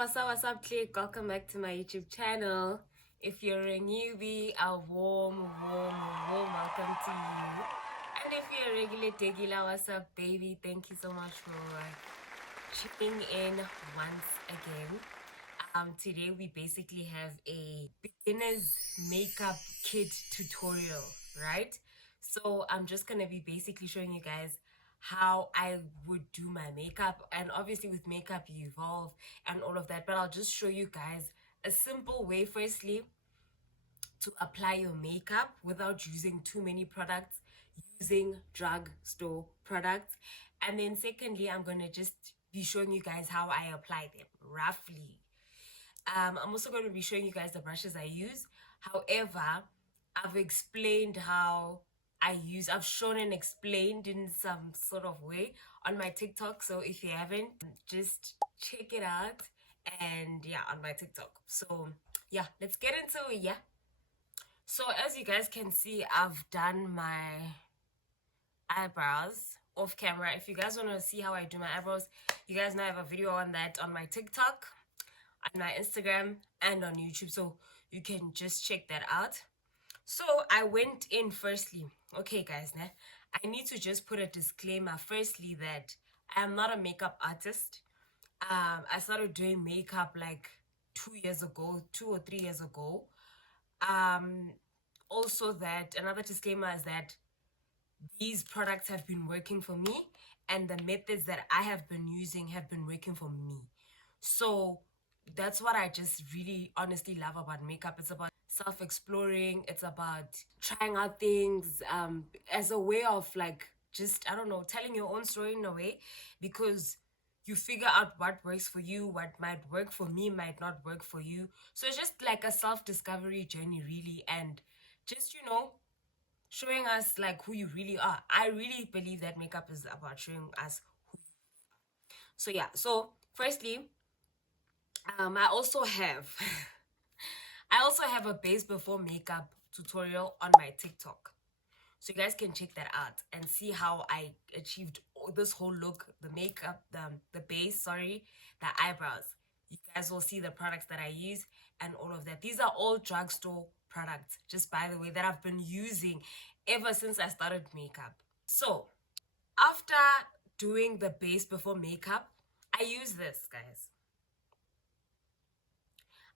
What's up, clique? Welcome back to my YouTube channel. If you're a newbie, a warm welcome to you. And if you're a regular, what's up, baby? Thank you so much for tuning in once again. Today we basically have a beginner's makeup kit tutorial, right? So I'm just gonna be basically showing you guys how I would do my makeup, and obviously with makeup you evolve and all of that, but I'll just show you guys a simple way firstly to apply your makeup without using too many products, using drugstore products. And then secondly, I'm going to just be showing you guys how I apply them roughly. I'm also going to be showing you guys the brushes I use. However, I've explained how I've shown and explained in some sort of way on my TikTok. So if you haven't, just check it out. And yeah, on my TikTok. So yeah, let's get into it. Yeah. So as you guys can see, I've done my eyebrows off camera. If you guys want to see how I do my eyebrows, you guys know I have a video on that on my TikTok, on my Instagram, and on YouTube. So you can just check that out. So I went in firstly. Okay, guys, I need to just put a disclaimer firstly that I am not a makeup artist. I started doing makeup like 2 or 3 years ago. Also, that another disclaimer is that these products have been working for me, and the methods that I have been using have been working for me. So that's what I just really honestly love about makeup. It's about self-exploring. It's about trying out things as a way of like, just, I don't know, telling your own story in a way, because you figure out what works for you, what might work for me might not work for you. So it's just like a self-discovery journey really, and just, you know, showing us like who you really are. I really believe that makeup is about showing us who you are. So yeah, so firstly, I also have I also have a base before makeup tutorial on my TikTok. So you guys can check that out and see how I achieved this whole look, the makeup, the base, sorry, the eyebrows. You guys will see the products that I use and all of that. These are all drugstore products, just by the way, that I've been using ever since I started makeup. So after doing the base before makeup, I use this, guys.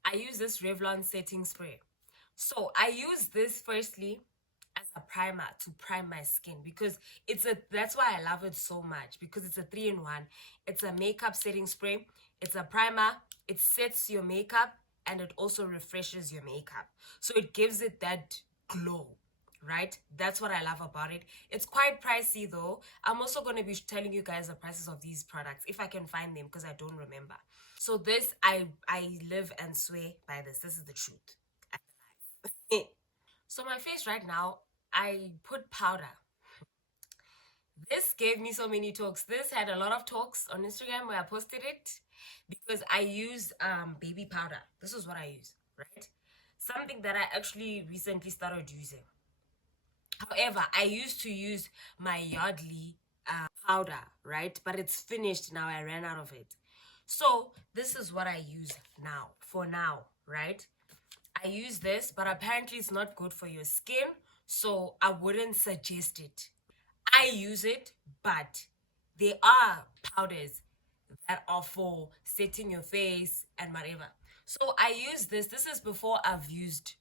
I use this Revlon setting spray. So I use this firstly as a primer to prime my skin, because that's why I love it so much, because it's a 3-in-1. It's a makeup setting spray, it's a primer, it sets your makeup, and it also refreshes your makeup. So it gives it that glow, right? That's what I love about it. It's quite pricey though. I'm also going to be telling you guys the prices of these products if I can find them, because I don't remember. So this, I live and swear by this. This is the truth. So my face right now, I put powder. This gave me so many talks. This had a lot of talks on Instagram where I posted it, because I use baby powder. This is what I use, right? Something that I actually recently started using. However, I used to use my Yardley powder, right? But it's finished now. I ran out of it. So this is what I use now, for now, right? I use this, but apparently it's not good for your skin, so I wouldn't suggest it. I use it, but there are powders that are for setting your face and whatever. So I use this. This is before I've used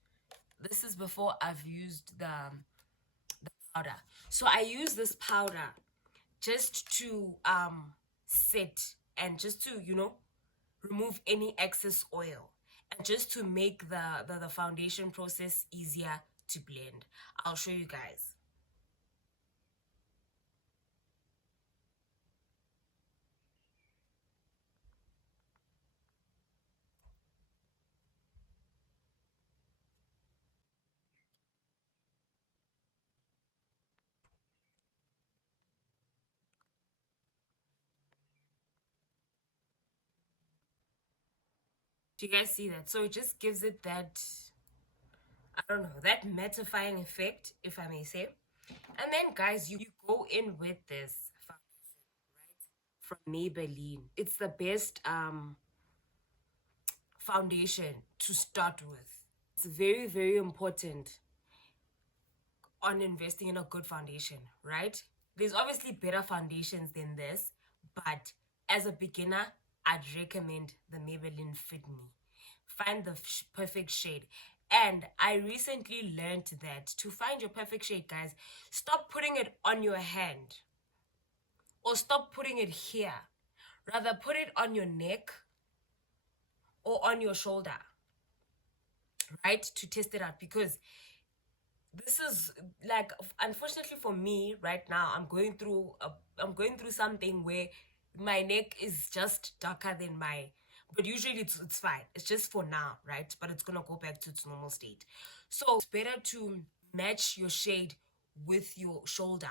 the powder. So I use this powder just to set, and just to, you know, remove any excess oil, and just to make the foundation process easier to blend. I'll show you guys. Do you guys see that? So it just gives it that, I don't know, that mattifying effect, if I may say. And then, guys, you go in with this foundation, right, from Maybelline. It's the best foundation to start with. It's very, very important on investing in a good foundation, right? There's obviously better foundations than this, but as a beginner, I'd recommend the Maybelline Fit Me. Find the perfect shade. And I recently learned that to find your perfect shade, guys, stop putting it on your hand or stop putting it here. Rather, put it on your neck or on your shoulder, right? To test it out, because this is like, unfortunately for me right now, I'm going through something where my neck is just darker than but usually it's fine. It's just for now, right? But it's gonna go back to its normal state. So it's better to match your shade with your shoulder,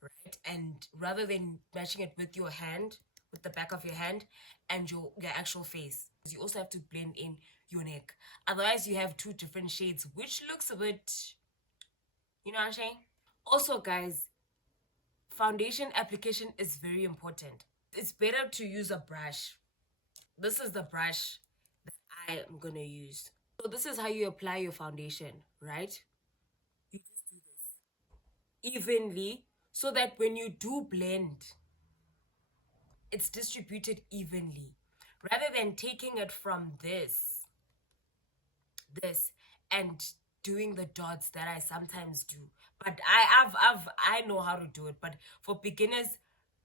right? And rather than matching it with your hand, with the back of your hand and your actual face, you also have to blend in your neck. Otherwise, you have two different shades, which looks a bit, you know what I'm saying? Also, guys, foundation application is very important. It's better to use a brush. This is the brush that I am gonna use. So this is how you apply your foundation, right? You just do this evenly so that when you do blend, it's distributed evenly. Rather than taking it from this, and doing the dots that I sometimes do. But I know how to do it. But for beginners,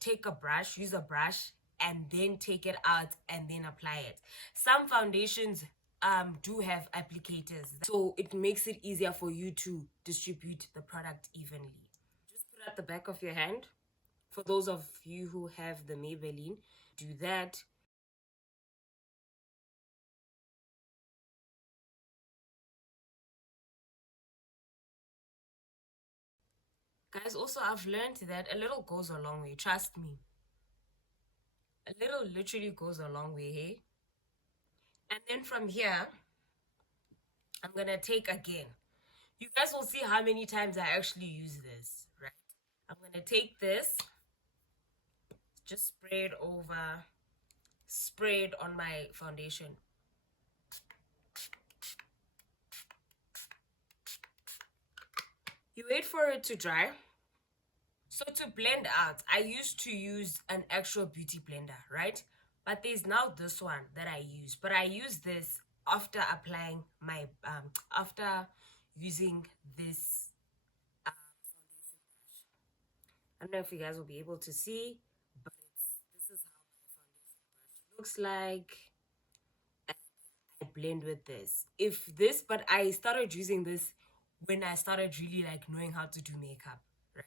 use a brush, and then take it out and then apply it. Some foundations do have applicators, so it makes it easier for you to distribute the product evenly. Just put it at the back of your hand. For those of you who have the Maybelline, do that. Guys, also I've learned that a little goes a long way. Trust me. A little literally goes a long way, hey? And then from here, I'm gonna take again. You guys will see how many times I actually use this, right? I'm gonna take this, just spray it on my foundation. You wait for it to dry. So to blend out, I used to use an actual beauty blender, right? But there's now this one that I use. But I use this after applying my, after using this foundation brush. I don't know if you guys will be able to see, but this is how my foundation brush looks like. I blend with this. But I started using this when I started really like knowing how to do makeup, right?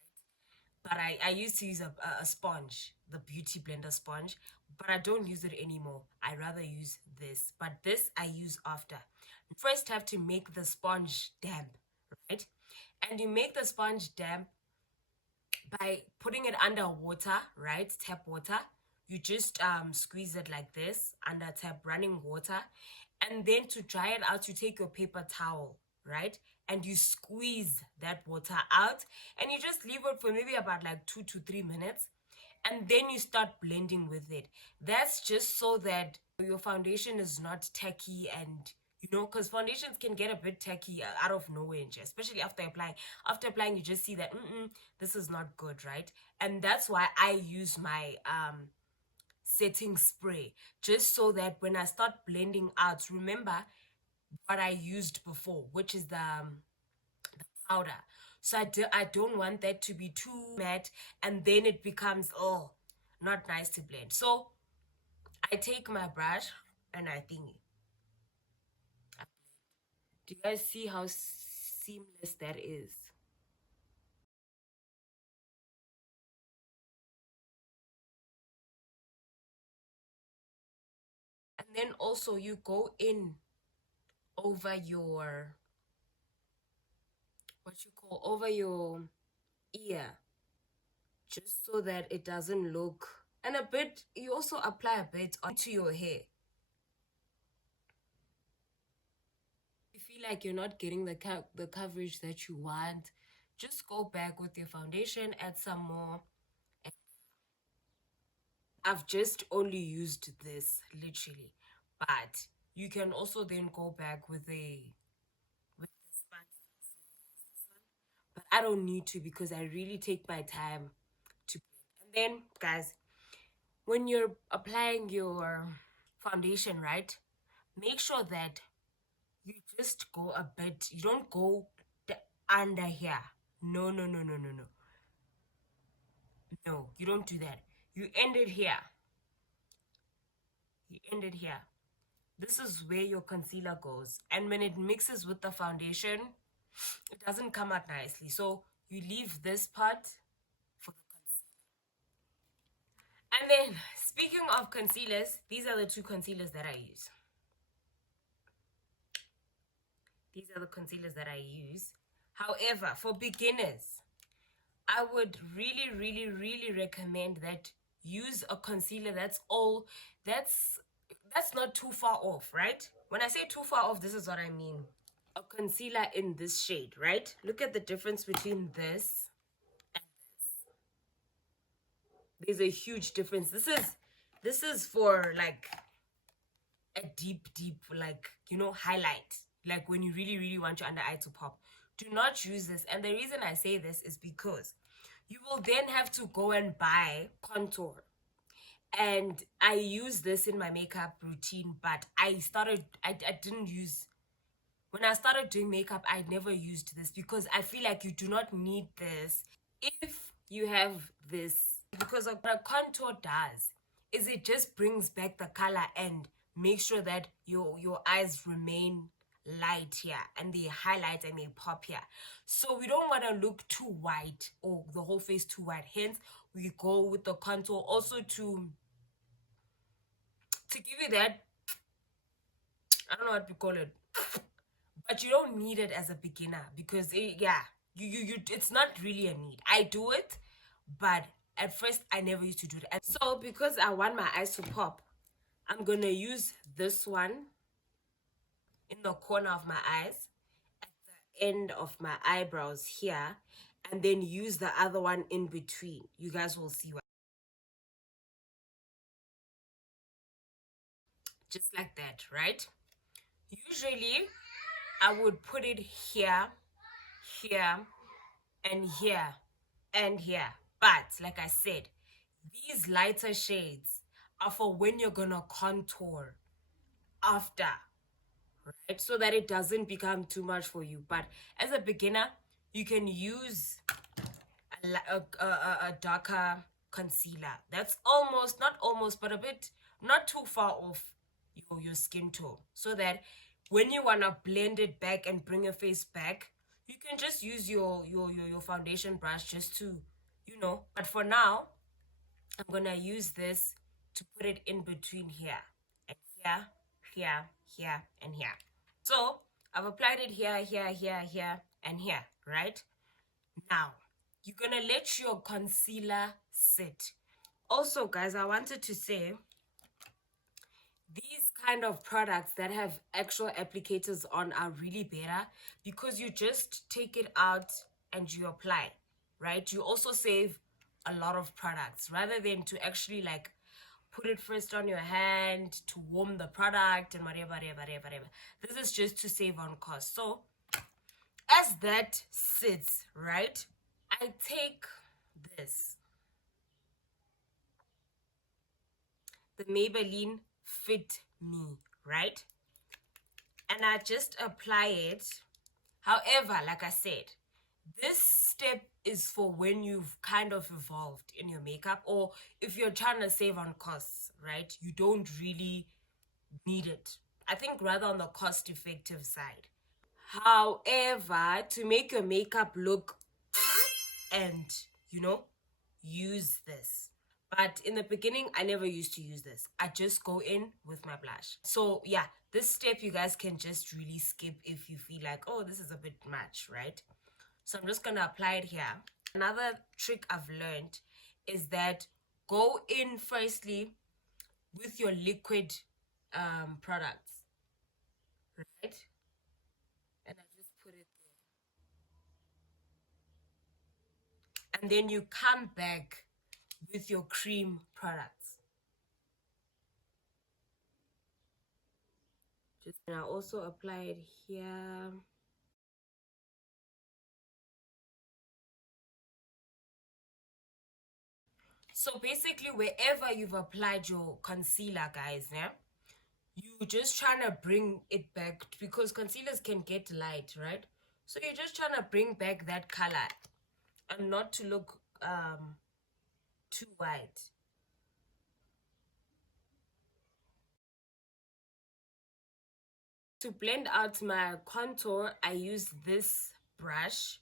But I used to use a sponge, the beauty blender sponge, but I don't use it anymore. I rather use this, but this I use after. First have to make the sponge damp, right? And you make the sponge damp by putting it under water, right? Tap water. You just squeeze it like this under tap running water. And then to dry it out, you take your paper towel, right? And you squeeze that water out, and you just leave it for maybe about like 2 to 3 minutes, and then you start blending with it. That's just so that your foundation is not tacky, and because foundations can get a bit tacky out of nowhere, especially after applying. After applying, you just see that this is not good, right? And that's why I use my setting spray, just so that when I start blending out, remember what I used before, which is the powder. So I don't want that to be too matte, and then it becomes not nice to blend. So I take my brush and I thingy. Do you guys see how seamless that is? And then also you go in over your over your ear, just so that it doesn't look, and a bit, you also apply a bit onto your hair. You feel like you're not getting the coverage that you want, just go back with your foundation, add some more. I've just only used this literally, but you can also then go back with with the sponge. But I don't need to because I really take my time to blend. And then, guys, when you're applying your foundation, right, make sure that you just go a bit, you don't go under here. No, no, no, no, no, no. No, you don't do that. You end it here. You end it here. This is where your concealer goes. And when it mixes with the foundation, it doesn't come out nicely. So you leave this part for the concealer. And then, speaking of concealers, these are the two concealers that I use. These are the concealers that I use. However, for beginners, I would really, really, really recommend that use a concealer that's not too far off, right? When I say too far off, this is what I mean. A concealer in this shade, right? Look at the difference between this and this. There's a huge difference. This is for like a deep, like, you know, highlight. Like when you really, really want your under eye to pop. Do not use this. And the reason I say this is because you will then have to go and buy contour. And I use this in my makeup routine, but I didn't use, when I started doing makeup, I never used this because I feel like you do not need this if you have this. Because what a contour does is it just brings back the color and makes sure that your eyes remain light here and they highlight and they pop here. So we don't want to look too white or the whole face too white. Hence, we go with the contour also to give you that, I don't know what to call it, but you don't need it as a beginner because it's not really a need. I do it, but at first I never used to do it. And so because I want my eyes to pop, I'm gonna use this one in the corner of my eyes, at the end of my eyebrows here, and then use the other one in between. You guys will see what. Just like that, right? Usually I would put it here, here, and here, and here. But like I said, these lighter shades are for when you're gonna contour after, right? So that it doesn't become too much for you. But as a beginner, you can use a darker concealer. That's almost, not almost, but a bit, not too far off your skin tone. So that when you want to blend it back and bring your face back, you can just use your foundation brush just to, you know. But for now, I'm going to use this to put it in between here. And here, here, here, and here. So I've applied it here, here, here, here, and here, right? Now, you're going to let your concealer sit. Also, guys, I wanted to say, these kind of products that have actual applicators on are really better because you just take it out and you apply, right? You also save a lot of products rather than to actually like put it first on your hand to warm the product and whatever. This is just to save on cost. So as that sits, right, I take this, the Maybelline Fit Me, right, and I just apply it. However, like I said, this step is for when you've kind of evolved in your makeup, or if you're trying to save on costs, right? You don't really need it. I think rather on the cost effective side. However, to make your makeup look and, you know, use this. But in the beginning, I never used to use this. I just go in with my blush. So yeah, this step you guys can just really skip if you feel like, oh, this is a bit much, right? So I'm just going to apply it here. Another trick I've learned is that go in firstly with your liquid products, right? And I just put it there. And then you come back with your cream products. Just, and I also apply it here. So basically, wherever you've applied your concealer, guys, yeah, you just trying to bring it back, because concealers can get light, right? So you're just trying to bring back that color and not to look too white. To blend out my contour, I use this brush.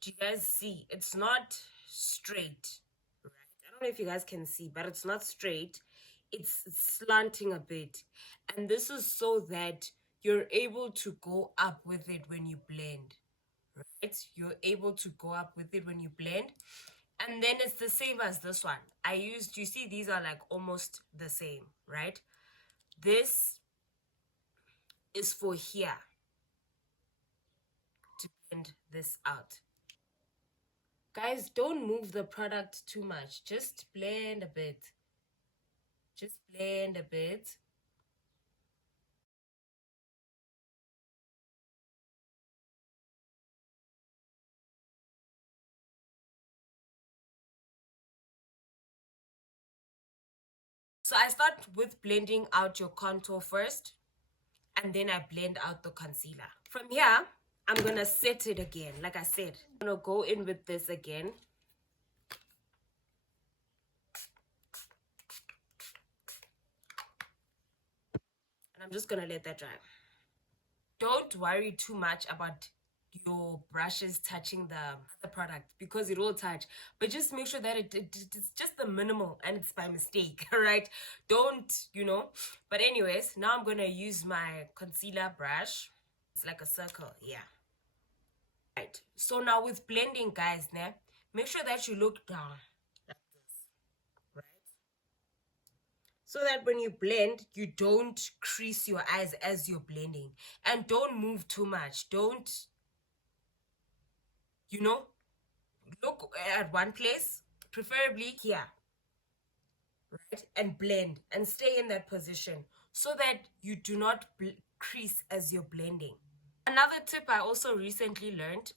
Do you guys see? It's not straight, right? I don't know if you guys can see, but it's not straight. It's slanting a bit. And this is so that you're able to go up with it when you blend, right? You're able to go up with it when you blend. And then it's the same as this one. I used, you see, these are like almost the same, right? This is for here, to blend this out. Guys, don't move the product too much. Just blend a bit. Just blend a bit. So I start with blending out your contour first, and then I blend out the concealer. From here, I'm gonna set it again. Like I said, I'm gonna go in with this again. And I'm just gonna let that dry. Don't worry too much about your brushes touching the product, because it will touch, but just make sure that it's just the minimal and it's by mistake. All right, don't, you know. But anyways, now I'm gonna use my concealer brush. It's like a circle, yeah. Right, so now with blending, guys, now make sure that you look down like this, right? So that when you blend, you don't crease your eyes as you're blending. And don't move too much. Don't, you know, look at one place, preferably here, right? And blend and stay in that position so that you do not crease as you're blending. Another tip I also recently learned,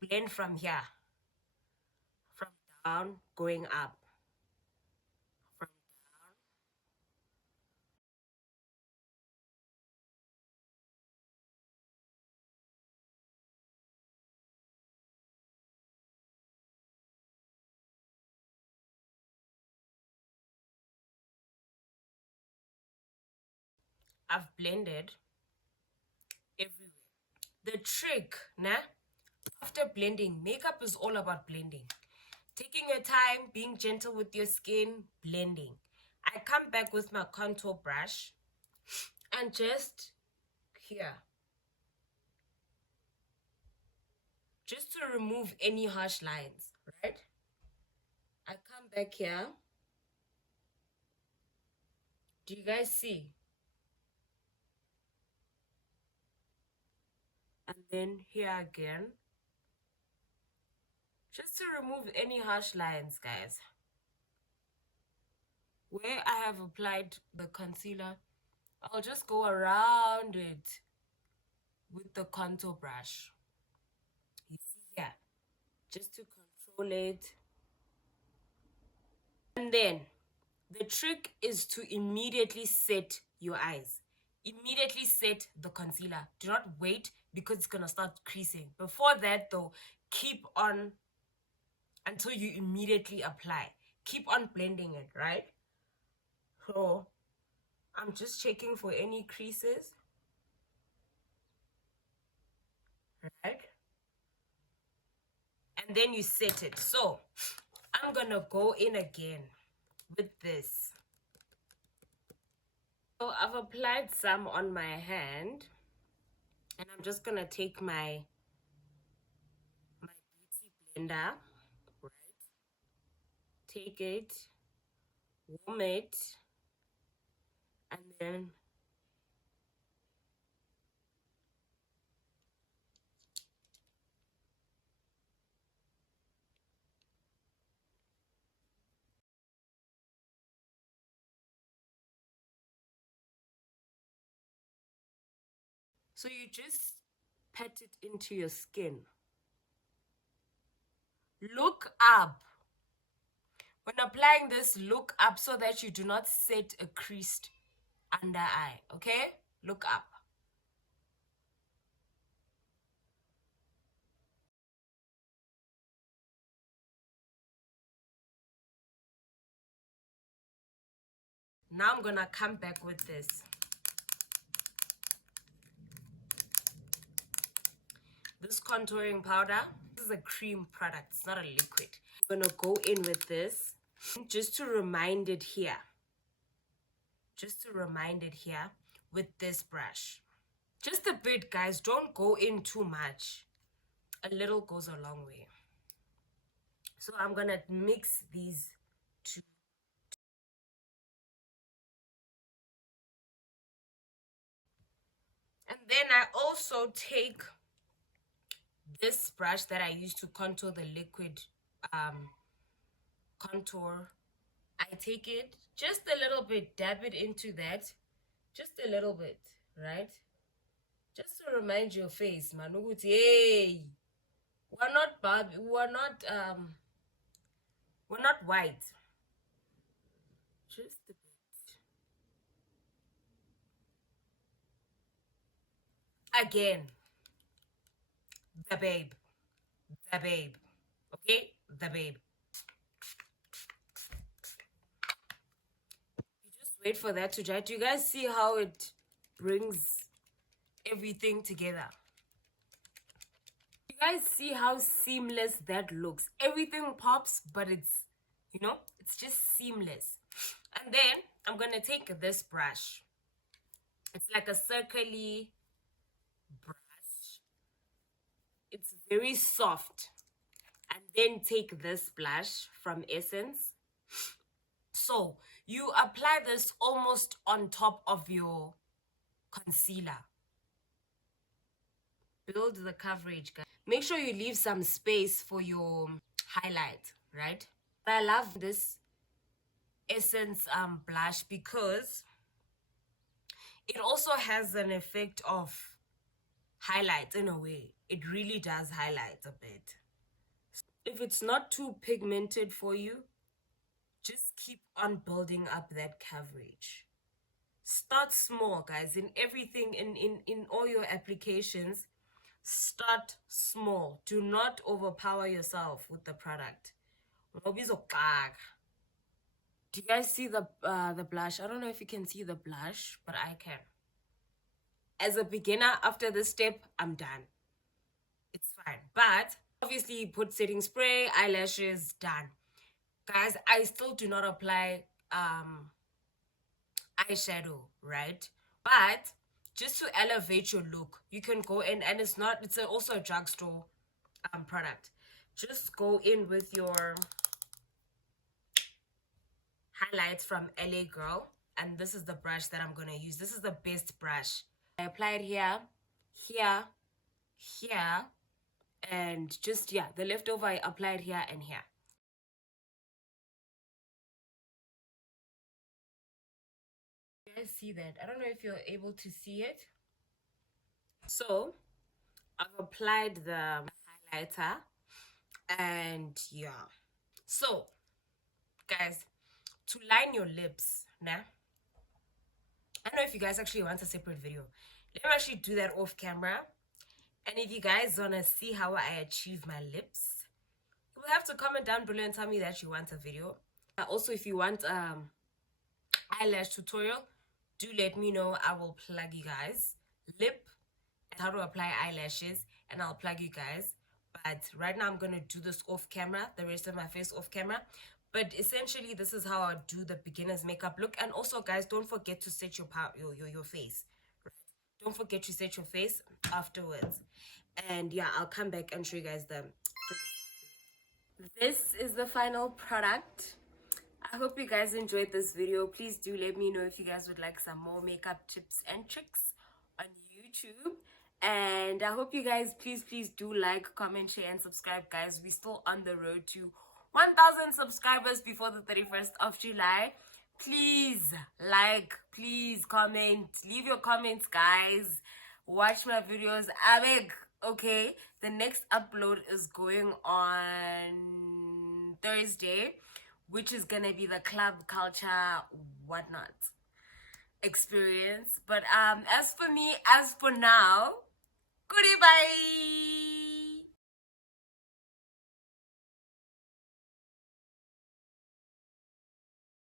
blend from here, from down going up. From down. I've blended everywhere. The trick, nah, after blending, makeup is all about blending. Taking your time, being gentle with your skin, blending. I come back with my contour brush and just here, just to remove any harsh lines, right? I come back here. Do you guys see? And then here again, just to remove any harsh lines, guys. Where I have applied the concealer, I'll just go around it with the contour brush. You see here, just to control it. And then the trick is to immediately set your eyes. Immediately set the concealer. Do not wait, because it's going to start creasing. Before that though, keep on until you immediately apply. Keep on blending it, right? So I'm just checking for any creases, right? And then you set it. So I'm going to go in again with this. So I've applied some on my hand, and I'm just gonna take my beauty blender, right? Take it, warm it, and then So you just pat it into your skin. Look up. When applying this, look up so that you do not set a creased under eye, okay? Look up. Now I'm gonna come back with this. This contouring powder. This is a cream product, it's not a liquid. I'm gonna go in with this just to remind it here. Just to remind it here with this brush. Just a bit, guys. Don't go in too much. A little goes a long way. So I'm gonna mix these two. And then I also take this brush that I use to contour the liquid contour. I take it just a little bit, dab it into that, just a little bit, right? Just to remind your face, man. Hey, we're not Barbie, we're not white. Just a bit. Again, the babe, okay, the babe. You just wait for that to dry. Do you guys see how it brings everything together? You guys see how seamless that looks? Everything pops, but it's, you know, it's just seamless. And then I'm gonna take this brush. It's like a circular brush. It's very soft. And then take this blush from Essence. So you apply this almost on top of your concealer. Build the coverage, guys. Make sure you leave some space for your highlight, right? I love this Essence blush because it also has an effect of highlights in a way. It really does highlight a bit. If it's not too pigmented for you, just keep on building up that coverage. Start small, guys. In everything, in all your applications, start small. Do not overpower yourself with the product. Do you guys see the blush? I don't know if you can see the blush, but I can. As a beginner, after this step, I'm done. It's fine. But obviously, put setting spray, eyelashes, done. Guys, I still do not apply eyeshadow, right? But just to elevate your look, you can go in, and it's also a drugstore product. Just go in with your highlights from LA Girl, and this is the brush that I'm gonna use. This is the best brush. I apply it here, here, here, and just, yeah, the leftover I applied here and here. You guys see that? I don't know if you're able to see it. So I've applied the highlighter, and yeah. So guys, to line your lips, nah, I don't know if you guys actually want a separate video. Let me actually do that off camera. And if you guys want to see how I achieve my lips, you will have to comment down below and tell me that you want a video. Also, if you want eyelash tutorial, do let me know. I will plug you guys. Lip and how to apply eyelashes, and I'll plug you guys. But right now I'm going to do this off camera, the rest of my face off camera. But essentially, this is how I do the beginner's makeup look. And also, guys, don't forget to set your face. Don't forget to set your face afterwards. And yeah, I'll come back and show you guys them. This is the final product. I hope you guys enjoyed this video. Please do let me know if you guys would like some more makeup tips and tricks on YouTube. And I hope you guys please do like, comment, share, and subscribe, guys. We're still on the road to 1,000 subscribers before the 31st of July. Please like, please comment, leave your comments, guys. watch my videos. I beg. Okay, the next upload is going on Thursday, which is gonna be the club culture whatnot experience. But as for me, as for now, goodbye.